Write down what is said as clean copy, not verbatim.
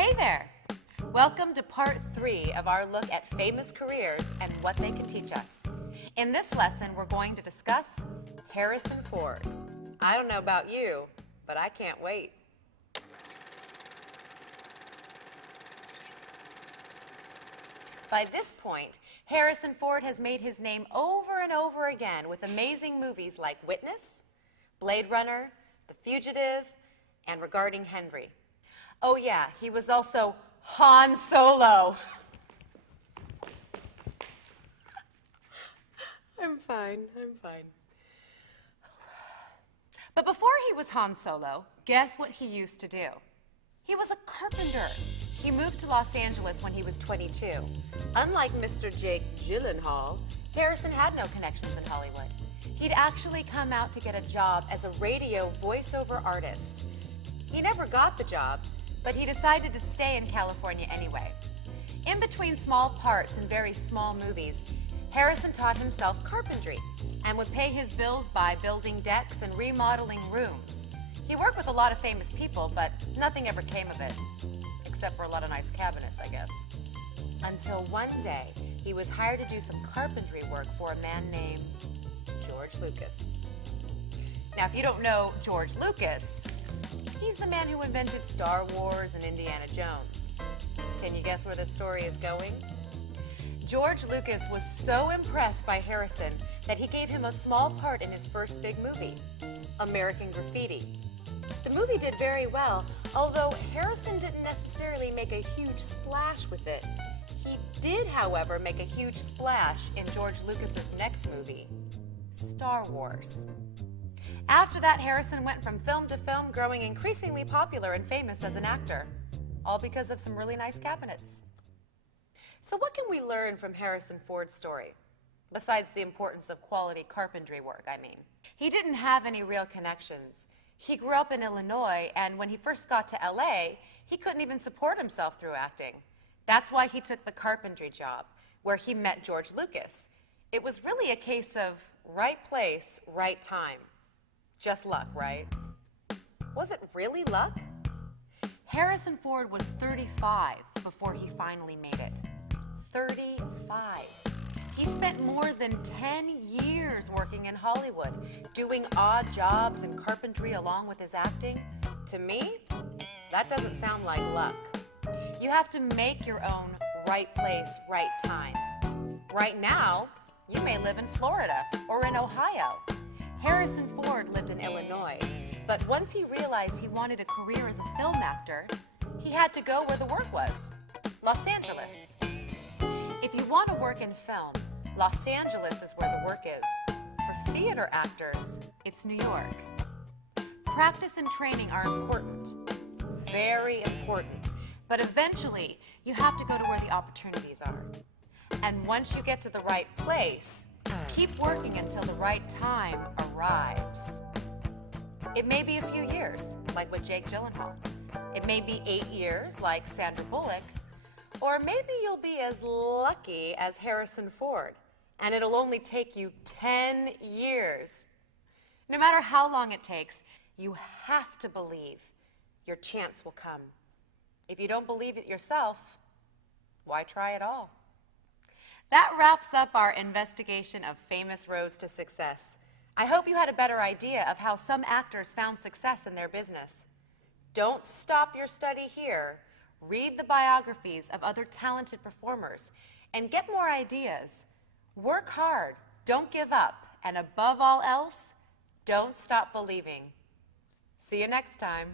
Hey there! Welcome to part 3 of our look at famous careers and what they can teach us. In this lesson, we're going to discuss Harrison Ford. I don't know about you, but I can't wait. By this point, Harrison Ford has made his name over and over again with amazing movies like Witness, Blade Runner, The Fugitive, and Regarding Henry. Oh yeah, he was also Han Solo. I'm fine. But before he was Han Solo, guess what he used to do? He was a carpenter. He moved to Los Angeles when he was 22. Unlike Mr. Jake Gyllenhaal, Harrison had no connections in Hollywood. He'd actually come out to get a job as a radio voiceover artist. He never got the job, but he decided to stay in California anyway. In between small parts in very small movies, Harrison taught himself carpentry and would pay his bills by building decks and remodeling rooms. He worked with a lot of famous people, but nothing ever came of it, except for a lot of nice cabinets, I guess. Until one day, he was hired to do some carpentry work for a man named George Lucas. Now, if you don't know George Lucas, he's the man who invented Star Wars and Indiana Jones. Can you guess where this story is going? George Lucas was so impressed by Harrison that he gave him a small part in his first big movie, American Graffiti. The movie did very well, although Harrison didn't necessarily make a huge splash with it. He did, however, make a huge splash in George Lucas's next movie, Star Wars. After that, Harrison went from film to film, growing increasingly popular and famous as an actor, all because of some really nice cabinets. So what can we learn from Harrison Ford's story, besides the importance of quality carpentry work, I mean? He didn't have any real connections. He grew up in Illinois, and when he first got to LA, he couldn't even support himself through acting. That's why he took the carpentry job, where he met George Lucas. It was really a case of right place, right time. Just luck, right? Was it really luck? Harrison Ford was 35 before he finally made it. 35. He spent more than 10 years working in Hollywood, doing odd jobs and carpentry along with his acting. To me, that doesn't sound like luck. You have to make your own right place, right time. Right now, you may live in Florida or in Ohio. Harrison Ford lived in Illinois, but once he realized he wanted a career as a film actor, he had to go where the work was, Los Angeles. If you want to work in film, Los Angeles is where the work is. For theater actors, it's New York. Practice and training are important, very important, but eventually you have to go to where the opportunities are. And once you get to the right place, keep working until the right time arrives. It may be a few years, like with Jake Gyllenhaal. It may be 8 years, like Sandra Bullock. Or maybe you'll be as lucky as Harrison Ford, and it'll only take you 10 years. No matter how long it takes, you have to believe your chance will come. If you don't believe it yourself, why try at all? That wraps up our investigation of famous roads to success. I hope you had a better idea of how some actors found success in their business. Don't stop your study here. Read the biographies of other talented performers and get more ideas. Work hard, don't give up, and above all else, don't stop believing. See you next time.